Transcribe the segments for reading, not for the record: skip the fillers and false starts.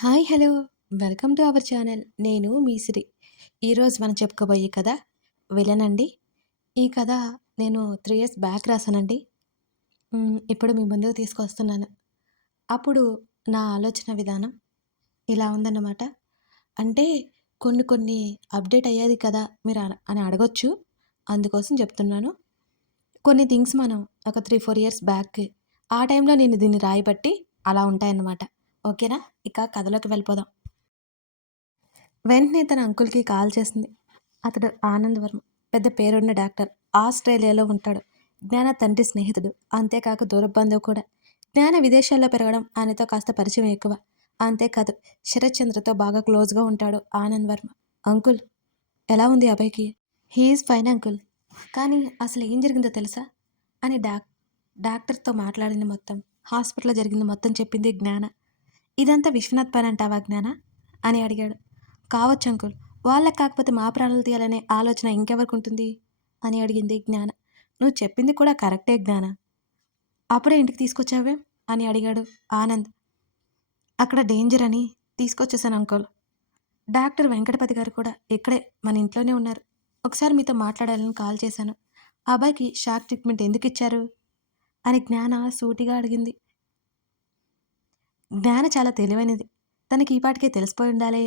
Hi hello welcome to our channel. నేను మీ సిరి. ఈరోజు మనం చెప్పుకోబోయే కథ విలన్ అండి. ఈ కథ నేను 3 ఇయర్స్ బ్యాక్ రాసానండి. ఇప్పుడు మీ ముందుకు తీసుకొస్తున్నాను. అప్పుడు నా ఆలోచన విధానం ఇలా ఉందన్నమాట. అంటే కొన్ని కొన్ని అప్డేట్ అయ్యేది కదా మీరు అని అడగొచ్చు. అందుకోసం చెప్తున్నాను. కొన్ని థింగ్స్ మనం ఒక 3-4 ఇయర్స్ బ్యాక్ ఆ టైంలో నేను దీన్ని రాయబట్టి అలా ఉంటాయన్నమాట. ఓకేనా? ఇక కథలోకి వెళ్ళిపోదాం. వెంటనే తన అంకుల్‌కి కాల్ చేసింది. అతడు ఆనంద్ వర్మ. పెద్ద పేరున్న డాక్టర్. ఆస్ట్రేలియాలో ఉంటాడు. జ్ఞాన తండ్రి స్నేహితుడు. అంతేకాక దూరపు బంధువు కూడా. జ్ఞాన విదేశాల్లో పెరగడం ఆయనతో కాస్త పరిచయం ఎక్కువ. అంతేకాదు శరత్ చంద్రతో బాగా క్లోజ్‌గా ఉంటాడు ఆనంద్ వర్మ. అంకుల్ ఎలా ఉంది అభయ్‌కి? He is fine uncle. కానీ అసలు ఏం జరిగిందో తెలుసా? అని డాక్టర్‌తో మాట్లాడింది మొత్తం. హాస్పిటల్‌లో జరిగింది మొత్తం చెప్పింది జ్ఞాన. ఇదంతా విశ్వనాథ్ పని అంటావా జ్ఞాన? అని అడిగాడు. కావచ్చు అంకుల్. వాళ్ళకి కాకపోతే మా ప్రాణాలు తీయాలనే ఆలోచన ఇంకెవరికుంటుంది? అని అడిగింది జ్ఞాన. నువ్వు చెప్పింది కూడా కరెక్టే జ్ఞాన. అప్పుడే ఇంటికి తీసుకొచ్చావే? అని అడిగాడు ఆనంద్. అక్కడ డేంజర్ అని తీసుకొచ్చేసాను అంకుల్. డాక్టర్ వెంకటపతి గారు కూడా ఇక్కడే మన ఇంట్లోనే ఉన్నారు. ఒకసారి మీతో మాట్లాడాలని కాల్ చేశాను. ఆ అబ్బాయికి షాక్ ట్రీట్మెంట్ ఎందుకు ఇచ్చారు? అని జ్ఞాన సూటిగా అడిగింది. జ్ఞాన చాలా తెలివైనది. తనకి ఈ పాటికే తెలిసిపోయి ఉండాలే.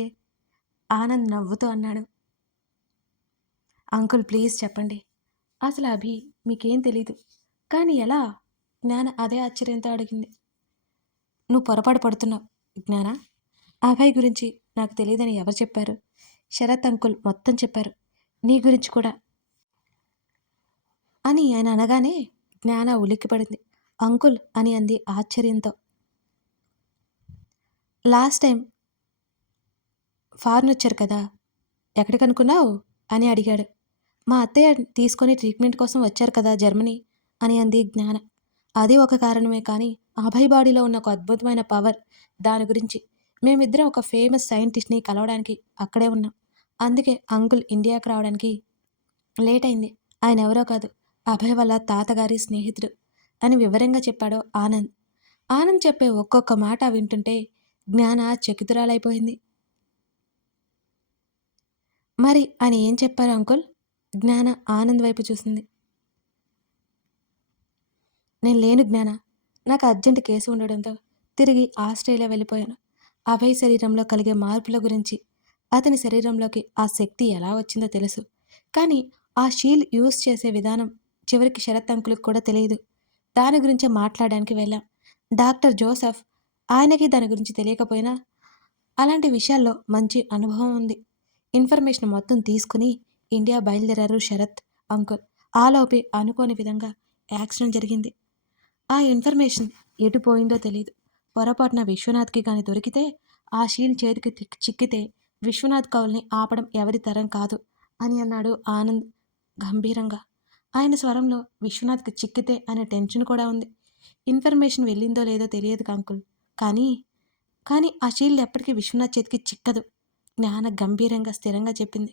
ఆనంద్ నవ్వుతూ అన్నాడు. అంకుల్ ప్లీజ్ చెప్పండి. అసలు అభి మీకేం తెలీదు. కానీ ఎలా? జ్ఞాన అదే ఆశ్చర్యంతో అడిగింది. నువ్వు పొరపాటు పడుతున్నావు జ్ఞాన. అభయ్ గురించి నాకు తెలియదని ఎవరు చెప్పారు? శరత్ అంకుల్ మొత్తం చెప్పారు. నీ గురించి కూడా అని ఆయన అనగానే జ్ఞాన ఉలిక్కిపడింది. అంకుల్ అని అంది ఆశ్చర్యంతో. లాస్ట్ టైం ఫారెన్ వచ్చారు కదా, ఎక్కడికనుకున్నావు అని అడిగాడు. మా అత్తయ్య తీసుకొని ట్రీట్మెంట్ కోసం వచ్చారు కదా జర్మనీ అని అంది జ్ఞాన. అది ఒక కారణమే కానీ అభయ్ బాడీలో ఉన్న ఒక అద్భుతమైన పవర్, దాని గురించి మేమిద్దరం ఒక ఫేమస్ సైంటిస్ట్ని కలవడానికి అక్కడే ఉన్నాం. అందుకే అంకుల్ ఇండియాకి రావడానికి లేట్ అయింది. ఆయన ఎవరో కాదు, అభయ్ వాళ్ళ తాతగారి స్నేహితుడు అని వివరంగా చెప్పాడు ఆనంద్. ఆనంద్ చెప్పే ఒక్కొక్క మాట వింటుంటే జ్ఞాన చకితురాలైపోయింది. మరి ఆయన ఏం చెప్పారు అంకుల్? జ్ఞాన ఆనంద్ వైపు చూసింది. నేను లేను జ్ఞాన. నాకు అర్జెంట్ కేసు ఉండడంతో తిరిగి ఆస్ట్రేలియా వెళ్ళిపోయాను. అభయ్ శరీరంలో కలిగే మార్పుల గురించి, అతని శరీరంలోకి ఆ శక్తి ఎలా వచ్చిందో తెలుసు. కానీ ఆ షీల్డ్ యూజ్ చేసే విధానం చివరికి శరత్ అంకుల్కి కూడా తెలియదు. దాని గురించే మాట్లాడడానికి వెళ్ళాం. డాక్టర్ జోసెఫ్, ఆయనకి దాని గురించి తెలియకపోయినా అలాంటి విషయాల్లో మంచి అనుభవం ఉంది. ఇన్ఫర్మేషన్ మొత్తం తీసుకుని ఇండియా బయలుదేరారు శరత్ అంకుల్. ఆలోపే అనుకోని విధంగా యాక్సిడెంట్ జరిగింది. ఆ ఇన్ఫర్మేషన్ ఎటు పోయిందో తెలియదు. పొరపాటున విశ్వనాథ్కి కానీ దొరికితే, ఆ షీల్డ్ చేతికి చిక్కితే విశ్వనాథ్ కౌల్ని ఆపడం ఎవరి తరం కాదు అని అన్నాడు ఆనంద్ గంభీరంగా. ఆయన స్వరంలో విశ్వనాథ్కి చిక్కితే అనే టెన్షన్ కూడా ఉంది. ఇన్ఫర్మేషన్ వెళ్ళిందో లేదో తెలియదు అంకుల్. కానీ కానీ ఆ షీల్డ్ ఎప్పటికీ విశ్వనాథ్ చేతికి చిక్కదు. జ్ఞాన గంభీరంగా స్థిరంగా చెప్పింది.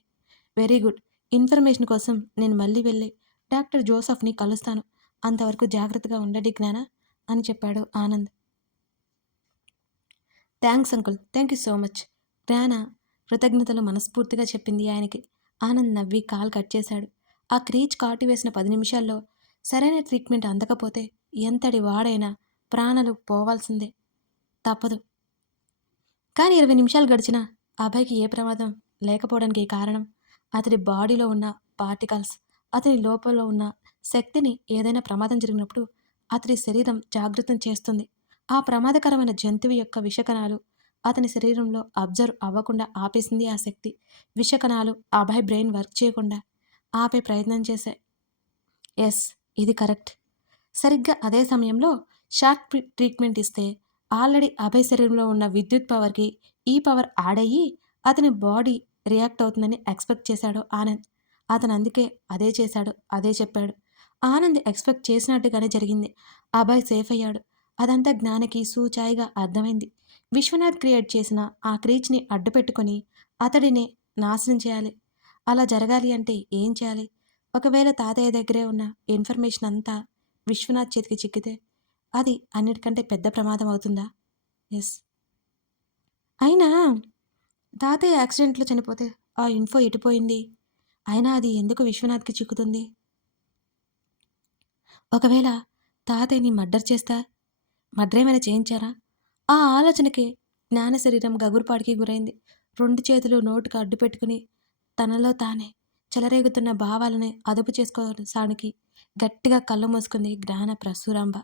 Very good. ఇన్ఫర్మేషన్ కోసం నేను మళ్ళీ వెళ్ళి డాక్టర్ జోసఫ్ని కలుస్తాను. అంతవరకు జాగ్రత్తగా ఉండండి జ్ఞాన అని చెప్పాడు Anand. Thanks uncle. Thank you so much. జ్ఞాన కృతజ్ఞతలు మనస్ఫూర్తిగా చెప్పింది ఆయనకి. ఆనంద్ నవ్వి కాల్ కట్ చేశాడు. ఆ క్రీచ్ కాటు వేసిన 10 నిమిషాల్లో సరైన ట్రీట్మెంట్ అందకపోతే ఎంతటి వాడైనా ప్రాణాలు పోవాల్సిందే. తప్పదు. కానీ 20 నిమిషాలు గడిచినా అభయ్‌కి ఏ ప్రమాదం లేకపోవడానికి కారణం అతడి బాడీలో ఉన్న పార్టికల్స్, అతని లోపల ఉన్న శక్తిని. ఏదైనా ప్రమాదం జరిగినప్పుడు అతడి శరీరం జాగృతం చేస్తుంది. ఆ ప్రమాదకరమైన జంతువు యొక్క విషకణాలు అతని శరీరంలో అబ్జర్వ్ అవ్వకుండా ఆపేసింది ఆ శక్తి. విషకణాలు అభయ్ బ్రెయిన్ వర్క్ చేయకుండా ఆపే ప్రయత్నం చేశాయి. యెస్, ఇది కరెక్ట్. సరిగ్గా అదే సమయంలో షాక్ ట్రీట్మెంట్ ఇస్తే ఆల్రెడీ అభయ్ శరీరంలో ఉన్న విద్యుత్ పవర్‌కి ఈ పవర్ యాడ్ అయ్యి అతని బాడీ రియాక్ట్ అవుతుందని ఎక్స్‌పెక్ట్ చేశాడు ఆనంద్. అతను అందుకే అదే చేశాడు. అదే చెప్పాడు. ఆనంద్ ఎక్స్‌పెక్ట్ చేసినట్టుగానే జరిగింది. అభయ్ సేఫ్ అయ్యాడు. అదంతా జ్ఞానకి సూచాయిగా అర్థమైంది. విశ్వనాథ్ క్రియేట్ చేసిన ఆ క్రీచ్‌ని అడ్డుపెట్టుకొని అతడినే నాశనం చేయాలి. అలా జరగాలి అంటే ఏం చేయాలి? ఒకవేళ తాతయ్య దగ్గరే ఉన్న ఇన్ఫర్మేషన్ అంతా విశ్వనాథ్ చేతికి చిక్కితే అది అన్నిటికంటే పెద్ద ప్రమాదం అవుతుందా? యెస్. అయినా అయినా తాతయ్య యాక్సిడెంట్లో చనిపోతే ఆ ఇన్ఫో ఎటుపోయింది? అయినా అది ఎందుకు విశ్వనాథ్‌కి చిక్కుతుంది? ఒకవేళ తాతయ్యని మర్డరేమైనా చేయించారా? ఆ ఆలోచనకే జ్ఞాన శరీరం గగుర్పాటుకి గురైంది. 2 చేతులు నోటికి అడ్డుపెట్టుకుని తనలో తానే చెలరేగుతున్న భావాలని అదుపు చేసుకోసానికి గట్టిగా కళ్ళు మూసుకుంది జ్ఞాన ప్రసూరాంబ.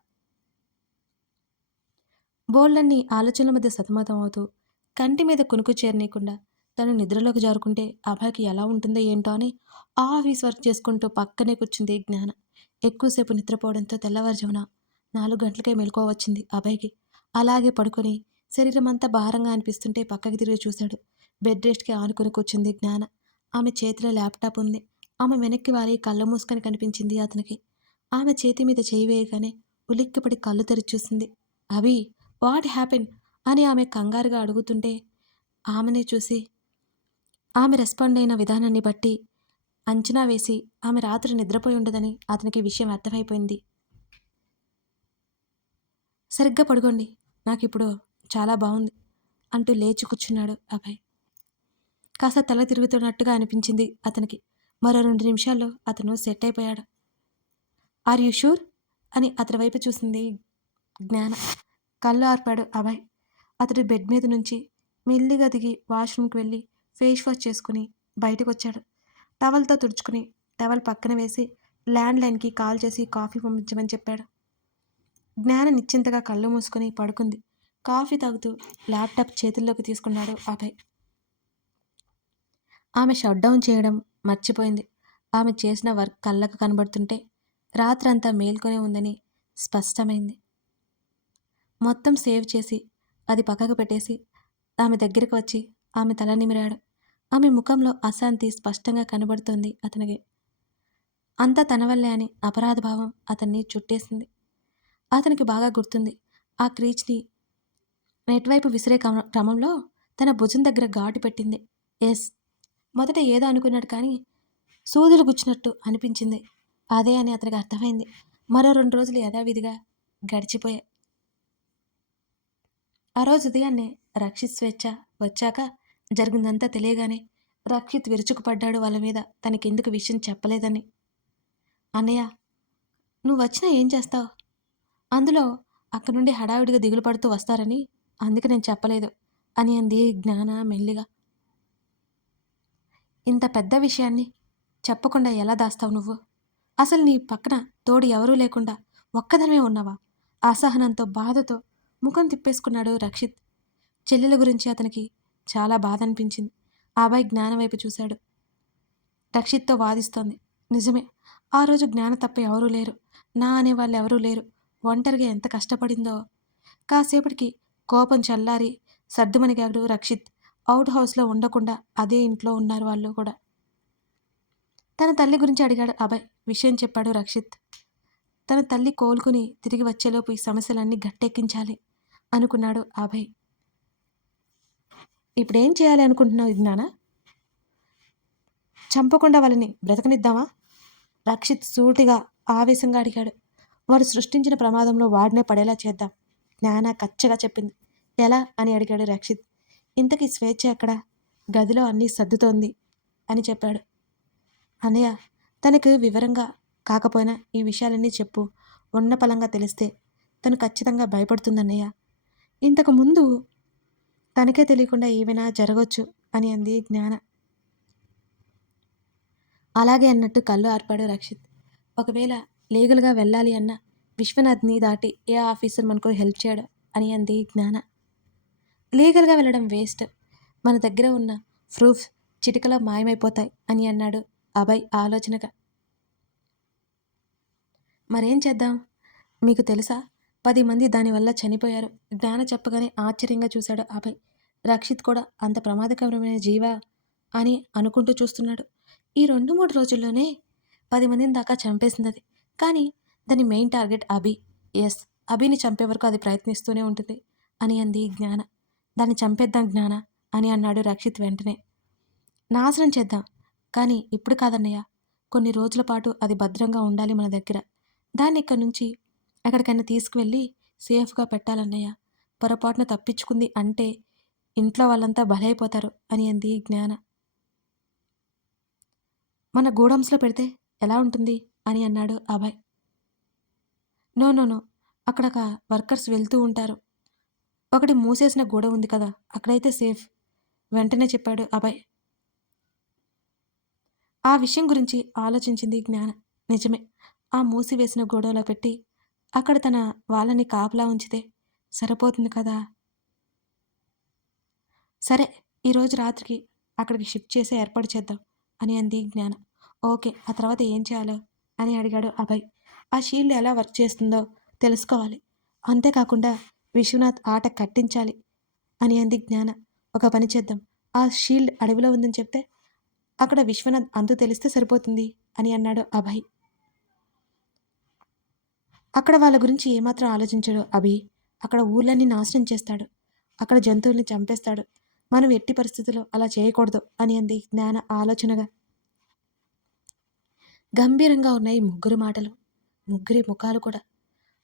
బోల్డన్ని ఆలోచనల మధ్య సతమతమవుతూ, కంటి మీద కునుకు చేరనీయకుండా తను నిద్రలోకి జారుకుంటే అభయకి ఎలా ఉంటుందో ఏంటో అని ఆఫీస్ వర్క్ చేసుకుంటూ పక్కనే కూర్చుంది జ్ఞాన. ఎక్కువసేపు నిద్రపోవడంతో తెల్లవారుజామున 4 గంటలకే మెలకువ వచ్చింది అభయ్‌కి. అలాగే పడుకొని శరీరమంతా భారంగా అనిపిస్తుంటే పక్కకి తిరిగి చూశాడు. బెడ్ రెస్ట్‌కి ఆనుకుని కూర్చుంది జ్ఞాన. ఆమె చేతిలో ల్యాప్‌టాప్ ఉంది. ఆమె వెనక్కి వాలి కళ్ళు మూసుకొని కనిపించింది అతనికి. ఆమె చేతి మీద చేయి వేయగానే ఉలిక్కిపడి కళ్ళు తెరిచి చూసింది. అభి, వాట్ హ్యాపెన్ అని ఆమె కంగారుగా అడుగుతుంటే ఆమెనే చూసి ఆమె రెస్పాండ్ అయిన విధానాన్ని బట్టి అంచనా వేసి ఆమె రాత్రి నిద్రపోయి ఉండదని అతనికి విషయం అర్థమైపోయింది. సరిగ్గా పడుకోండి, నాకిప్పుడు చాలా బాగుంది అంటూ లేచి కూర్చున్నాడు అభయ్. కాస్త తల తిరుగుతున్నట్టుగా అనిపించింది అతనికి. మరో 2 నిమిషాల్లో అతను సెట్ అయిపోయాడు. ఆర్ యూ షూర్ అని అతని వైపు చూసింది జ్ఞాన. కళ్ళు ఆర్పాడు అభయ్. అతడు బెడ్ మీద నుంచి మెల్లిగా దిగి వాష్రూమ్కి వెళ్ళి ఫేస్ వాష్ చేసుకుని బయటకొచ్చాడు. టవల్తో తుడుచుకుని టవల్ పక్కన వేసి ల్యాండ్ లైన్కి కాల్ చేసి కాఫీ పంపించమని చెప్పాడు. జ్ఞాన నిశ్చింతగా కళ్ళు మూసుకొని పడుకుంది. కాఫీ తాగుతూ ల్యాప్టాప్ చేతుల్లోకి తీసుకున్నాడు అభయ్. ఆమె షట్ డౌన్ చేయడం మర్చిపోయింది. ఆమె చేసిన వర్క్ కళ్ళకు కనబడుతుంటే రాత్రంతా మేల్కొనే ఉందని స్పష్టమైంది. మొత్తం సేవ్ చేసి అది పక్కకు పెట్టేసి ఆమె దగ్గరకు వచ్చి ఆమె తల నిమిరాడు. ఆమె ముఖంలో అశాంతి స్పష్టంగా కనబడుతోంది అతనికి. అంతా తన వల్లే అని అపరాధభావం అతన్ని చుట్టేసింది. అతనికి బాగా గుర్తుంది. ఆ క్రీచ్ని నెట్వైపు విసిరే క్రమంలో తన భుజం దగ్గర ఘాటు పెట్టింది. ఎస్, మొదట ఏదో అనుకున్నాడు కానీ సూదులు గుచ్చినట్టు అనిపించింది. అదే అని అతనికి అర్థమైంది. మరో 2 రోజులు యథావిధిగా గడిచిపోయాయి. ఆ రోజు ఉదయాన్నే రక్షిత్ స్వేచ్ఛ వచ్చాక జరిగిందంతా తెలియగానే రక్షిత్ విరుచుకుపడ్డాడు వాళ్ళ మీద, తనకెందుకు విషయం చెప్పలేదని. అన్నయ్య, నువ్వు వచ్చినా ఏం చేస్తావు? అందులో అక్కడి నుండి హడావిడిగా దిగులు పడుతూ వస్తారని అందుకే నేను చెప్పలేదు అని అంది జ్ఞాన మెల్లిగా. ఇంత పెద్ద విషయాన్ని చెప్పకుండా ఎలా దాస్తావు నువ్వు? అసలు నీ పక్కన తోడు ఎవరూ లేకుండా ఒక్కదనమే ఉన్నావా? అసహనంతో బాధతో ముఖం తిప్పేసుకున్నాడు రక్షిత్. చెల్లెల గురించి అతనికి చాలా బాధ అనిపించింది. ఆ అబ్బాయి జ్ఞాన వైపు చూశాడు. రక్షిత్తో వాదిస్తోంది. నిజమే, ఆ రోజు జ్ఞాన తప్ప ఎవరూ లేరు, నా అనేవాళ్ళు ఎవరూ లేరు. ఒంటరిగా ఎంత కష్టపడిందో. కాసేపటికి కోపం చల్లారి సర్దుమణిగాడు రక్షిత్. అవుట్ హౌస్లో ఉండకుండా అదే ఇంట్లో ఉన్నారు వాళ్ళు కూడా. తన తల్లి గురించి అడిగాడు అభయ్. విషయం చెప్పాడు రక్షిత్. తన తల్లి కోలుకుని తిరిగి వచ్చేలోపు ఈ సమస్యలన్నీ గట్టెక్కించాలి అనుకున్నాడు అభయ్. ఇప్పుడేం చేయాలి అనుకుంటున్నావు జ్ఞాన? చంపకుండా వాళ్ళని బ్రతకనిద్దామా? రక్షిత్ సూటిగా ఆవేశంగా అడిగాడు. వాడు సృష్టించిన ప్రమాదంలో వాడినే పడేలా చేద్దాం, జ్ఞాన కచ్చగా చెప్పింది. ఎలా అని అడిగాడు రక్షిత్. ఇంతకీ స్వేచ్ఛ ఎక్కడ? గదిలో అన్నీ సర్దుతోంది అని చెప్పాడు. అన్నయ్య, తనకు వివరంగా కాకపోయినా ఈ విషయాలన్నీ చెప్పు. ఉన్న పలంగా తెలిస్తే తను ఖచ్చితంగా భయపడుతుందన్నయ్య. ఇంతకు ముందు తనకే తెలియకుండా ఏమైనా జరగవచ్చు అని అంది జ్ఞాన. అలాగే అన్నట్టు కళ్ళు ఆర్పాడు రక్షిత్. ఒకవేళ లీగల్గా వెళ్ళాలి అన్న విశ్వనాథ్ని దాటి ఏ ఆఫీసర్ మనకు హెల్ప్ చేయడు అని అంది జ్ఞాన. లీగల్గా వెళ్ళడం వేస్ట్, మన దగ్గర ఉన్న ప్రూఫ్ చిటికలో మాయమైపోతాయి అని అన్నాడు అభయ్ ఆలోచనగా. మరేం చేద్దాం? మీకు తెలుసా, 10 మంది దానివల్ల చనిపోయారు. జ్ఞాన చెప్పగానే ఆశ్చర్యంగా చూశాడు అభయ్. రక్షిత్ కూడా అంత ప్రమాదకరమైన జీవా అని అనుకుంటూ చూస్తున్నాడు. ఈ 2-3 రోజుల్లోనే 10 మందిని దాకా చంపేసింది అది. కానీ దాని మెయిన్ టార్గెట్ అభి. ఎస్, అభిని చంపే వరకు అది ప్రయత్నిస్తూనే ఉంటుంది అని అంది జ్ఞాన. దాన్ని చంపేద్దాం జ్ఞాన అని అన్నాడు రక్షిత్ వెంటనే. నాశనం చేద్దాం, కానీ ఇప్పుడు కాదన్నయ్య. కొన్ని రోజుల పాటు అది భద్రంగా ఉండాలి మన దగ్గర. దాన్ని ఇక్కడి నుంచి ఎక్కడికైనా తీసుకువెళ్ళి సేఫ్గా పెట్టాలన్నయ్య. పొరపాటున తప్పించుకుంది అంటే ఇంట్లో వాళ్ళంతా బలైపోతారు అని అంది జ్ఞాన. మన గోడౌన్స్‌లో పెడితే ఎలా ఉంటుంది అని అన్నాడు అభయ్. No, no, no. అక్కడొక వర్కర్స్ వెళ్తూ ఉంటారు. ఒకటి మూసేసిన గోడ ఉంది కదా! అక్కడైతే సేఫ్. వెంటనే చెప్పాడు అభయ్. ఆ విషయం గురించి ఆలోచించింది జ్ఞాన. నిజమే. ఆ మూసివేసిన గోడౌన్‌లో పెట్టి, అక్కడ తన వాళ్ళని కాపలా ఉంచితే సరిపోతుంది కదా! సరే, ఈరోజు రాత్రికి అక్కడికి షిఫ్ట్ చేసే ఏర్పాటు చేద్దాం అని అంది జ్ఞాన. ఓకే. ఆ తర్వాత ఏం చేయాలో అని అడిగాడు అభయ్. ఆ షీల్డ్ ఎలా వర్క్ చేస్తుందో తెలుసుకోవాలి. అంతేకాకుండా విశ్వనాథ్ ఆట కట్టించాలి అని అంది జ్ఞాన. ఒక పని చేద్దాం. ఆ షీల్డ్ అడవిలో ఉందని చెప్తే అక్కడ విశ్వనాథ్ అంతు తెలిస్తే సరిపోతుంది అని అన్నాడు అభయ్. అక్కడ వాళ్ళ గురించి ఏమాత్రం ఆలోచించడు అభి. అక్కడ ఊర్లన్నీ నాశనం చేస్తాడు. అక్కడ జంతువుల్ని చంపేస్తాడు. మనం ఎట్టి పరిస్థితుల్లో అలా చేయకూడదు అని అంది జ్ఞాన ఆలోచనగా. గంభీరంగా ఉన్నాయి ముగ్గురు మాటలు. ముగ్గురి ముఖాలు కూడా.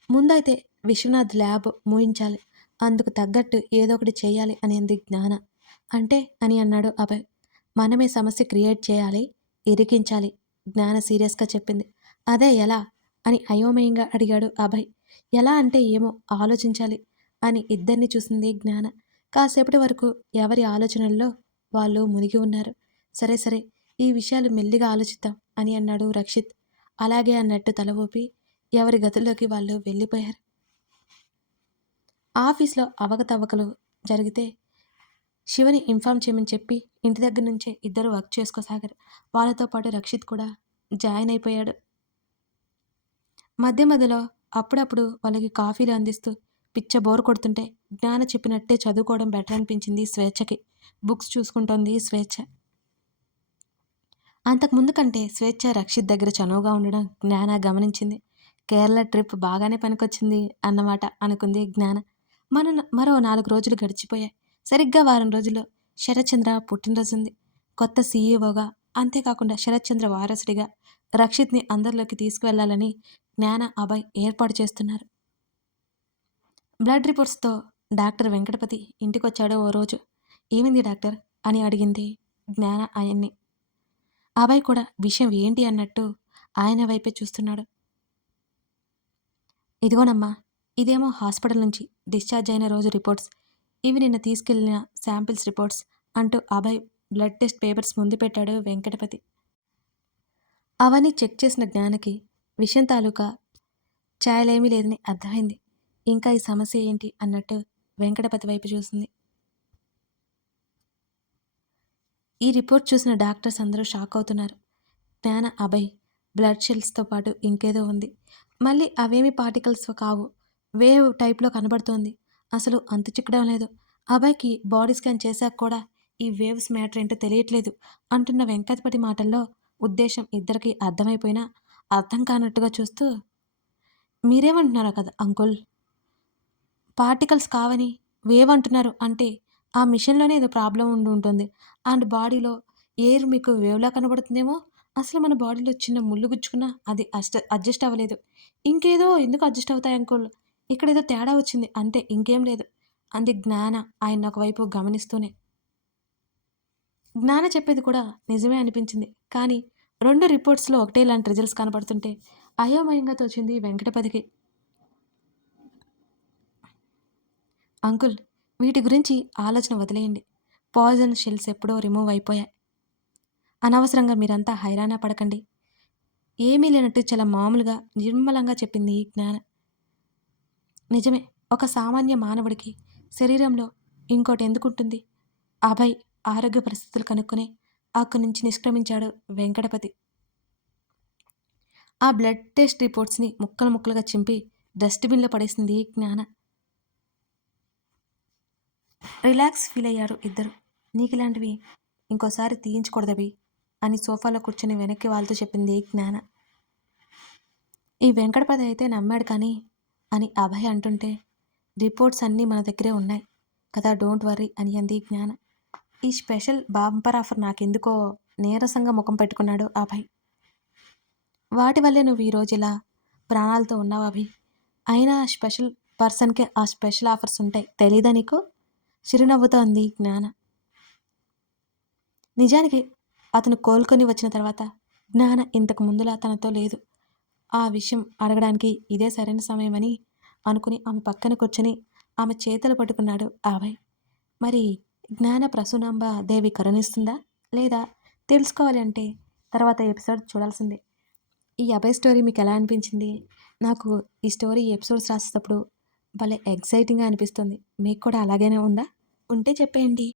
ముందైతే విశ్వనాథ్ ల్యాబ్ మూయించాలి. అందుకు తగ్గట్టు ఏదో ఒకటి చేయాలి అని అంది జ్ఞాన. అంటే అని అన్నాడు అభయ్. మనమే సమస్య క్రియేట్ చేయాలి, ఇరికించాలి జ్ఞాన సీరియస్గా చెప్పింది. అదే ఎలా అని అయోమయంగా అడిగాడు అభయ్. ఎలా అంటే ఏమో ఆలోచించాలి అని ఇద్దరిని చూసింది జ్ఞాన. కాసేపటి వరకు ఎవరి ఆలోచనల్లో వాళ్ళు మునిగి ఉన్నారు. సరే సరే, ఈ విషయాలు మెల్లిగా ఆలోచిద్దాం అని అన్నాడు రక్షిత్. అలాగే అన్నట్టు తల ఊపి ఎవరి గదుల్లోకి వాళ్ళు వెళ్ళిపోయారు. ఆఫీస్లో అవకతవకలు జరిగితే శివని ఇన్ఫార్మ్ చేయమని చెప్పి ఇంటి దగ్గర నుంచే ఇద్దరు వర్క్ చేసుకోసాగారు. వాళ్ళతో పాటు రక్షిత్ కూడా జాయిన్ అయిపోయాడు. మధ్య మధ్యలో అప్పుడప్పుడు వాళ్ళకి కాఫీలు అందిస్తూ పిచ్చ బోర్ కొడుతుంటే జ్ఞాన చెప్పినట్టే చదువుకోవడం బెటర్ అనిపించింది స్వేచ్ఛకి. బుక్స్ చూసుకుంటోంది స్వేచ్ఛ. అంతకుముందు కంటే స్వేచ్ఛ రక్షిత్ దగ్గర చనువుగా ఉండడం జ్ఞాన గమనించింది. కేరళ ట్రిప్ బాగానే పనికొచ్చింది అన్నమాట అనుకుంది జ్ఞాన. మరో 4 రోజులు గడిచిపోయాయి. సరిగ్గా వారం రోజుల్లో శరత్చంద్ర పుట్టినరోజుంది. కొత్త సీఈఓగా, అంతేకాకుండా శరత్చంద్ర వారసుడిగా రక్షిత్ని అందరిలోకి తీసుకువెళ్లాలని జ్ఞాన, అభయ్ ఏర్పాటు చేస్తున్నారు. బ్లడ్ రిపోర్ట్స్తో డాక్టర్ వెంకటపతి ఇంటికొచ్చాడు ఓ రోజు. ఏమైంది డాక్టర్ అని అడిగింది జ్ఞాన ఆయన్ని. అభయ్ కూడా విషయం ఏంటి అన్నట్టు ఆయన వైపే చూస్తున్నాడు. ఇదిగోనమ్మా, ఇదేమో హాస్పిటల్ నుంచి డిశ్చార్జ్ అయిన రోజు రిపోర్ట్స్. ఇవి నిన్న తీసుకెళ్లిన శాంపిల్స్ రిపోర్ట్స్ అంటూ అభయ్ బ్లడ్ టెస్ట్ పేపర్స్ ముందు పెట్టాడు వెంకటపతి. అవన్నీ చెక్ చేసిన జ్ఞానకి విషయం తాలూకా ఛాయలేమీ లేదని అర్థమైంది. ఇంకా ఈ సమస్య ఏంటి అన్నట్టు వెంకటపతి వైపు చూసింది. ఈ రిపోర్ట్ చూసిన డాక్టర్స్ అందరూ షాక్ అవుతున్నారు. జ్ఞాన, అభయ్ బ్లడ్ షెల్స్తో పాటు ఇంకేదో ఉంది. మళ్ళీ అవేమి పార్టికల్స్ కావు, వేవ్ టైప్లో కనబడుతోంది. అసలు అంతు చిక్కడం లేదు. అభయ్కి బాడీ స్కాన్ చేశాక కూడా ఈ వేవ్స్ మ్యాటర్ ఏంటో తెలియట్లేదు అంటున్న వెంకటపతి మాటల్లో ఉద్దేశం ఇద్దరికి అర్థమైపోయినా అర్థం కానట్టుగా చూస్తూ, మీరేమంటున్నారో కదా అంకుల్, పార్టికల్స్ కావని వేవ్ అంటున్నారు అంటే ఆ మిషన్లోనే ఏదో ప్రాబ్లం ఉండి ఉంటుంది. అండ్ బాడీలో ఎయిర్ మీకు వేవ్లా కనబడుతుందేమో. అసలు మన బాడీలో చిన్న ముళ్ళు గుచ్చుకున్నా అది అడ్జస్ట్ అవ్వలేదు. ఇంకేదో ఎందుకు అడ్జస్ట్ అవుతాయి అంకుల్, ఇక్కడేదో తేడా వచ్చింది అంతే, ఇంకేం లేదు అంది జ్ఞాన ఆయన ఒకవైపు గమనిస్తూనే. జ్ఞాన చెప్పేది కూడా నిజమే అనిపించింది. కానీ 2 రిపోర్ట్స్‌లో ఒకటేలాంటి రిజల్ట్స్ కనపడుతుంటే అయోమయంగా తోచింది వెంకటపతికి. అంకుల్, వీటి గురించి ఆలోచన వదిలేయండి. పాయిజన్ షెల్స్ ఎప్పుడో రిమూవ్ అయిపోయాయి. అనవసరంగా మీరంతా హైరానా పడకండి. ఏమీ లేనట్టు చాలా మామూలుగా, నిర్మలంగా చెప్పింది జ్ఞాన. నిజమే. ఒక సామాన్య మానవుడికి శరీరంలో ఇంకోటి ఎందుకుంటుంది? అభయ్ ఆరోగ్య పరిస్థితులు కనుక్కొని అక్కడి నుంచి నిష్క్రమించాడు వెంకటపతి. ఆ బ్లడ్ టెస్ట్ రిపోర్ట్స్ని ముక్కలు ముక్కలుగా చింపి డస్ట్‌బిన్‌లో పడేసింది జ్ఞాన. రిలాక్స్ ఫీల్ అయ్యారు ఇద్దరు. నీకిలాంటివి ఇంకోసారి తీయించకూడదవి అని సోఫాలో కూర్చొని వెనక్కి వాళ్తూ చెప్పింది జ్ఞాన. ఈ వెంకటపతి అయితే నమ్మాడు కానీ అని అభయ్ అంటుంటే, రిపోర్ట్స్ అన్నీ మన దగ్గరే ఉన్నాయి కదా, డోంట్ వర్రీ అని అంది జ్ఞాన. ఈ స్పెషల్ బంపర్ ఆఫర్ నాకెందుకో నీరసంగా ముఖం పెట్టుకున్నాడు అభయ్. వాటి వల్లే నువ్వు ఈరోజు ఇలా ప్రాణాలతో ఉన్నావు అభి. అయినా ఆ స్పెషల్ పర్సన్కే ఆ స్పెషల్ ఆఫర్స్ ఉంటాయి తెలీదా నీకు చిరునవ్వుతో అంది జ్ఞాన. నిజానికి అతను కోలుకొని వచ్చిన తర్వాత జ్ఞాన ఇంతకు ముందులా తనతో లేదు. ఆ విషయం అడగడానికి ఇదే సరైన సమయమని అనుకుని ఆమె పక్కన కూర్చొని ఆమె చేతులు పట్టుకున్నాడు అభయ్. మరి జ్ఞాన ప్రసూనాంబ దేవి కరుణిస్తుందా లేదా తెలుసుకోవాలి అంటే తర్వాత ఎపిసోడ్ చూడాల్సిందే. ఈ అభయ్ స్టోరీ మీకు ఎలా అనిపించింది? నాకు ఈ స్టోరీ ఎపిసోడ్స్ రాసేటప్పుడు భలే ఎక్సైటింగ్గా అనిపిస్తుంది. మీకు కూడా అలాగేనే ఉందా? ఉంటే చెప్పేయండి.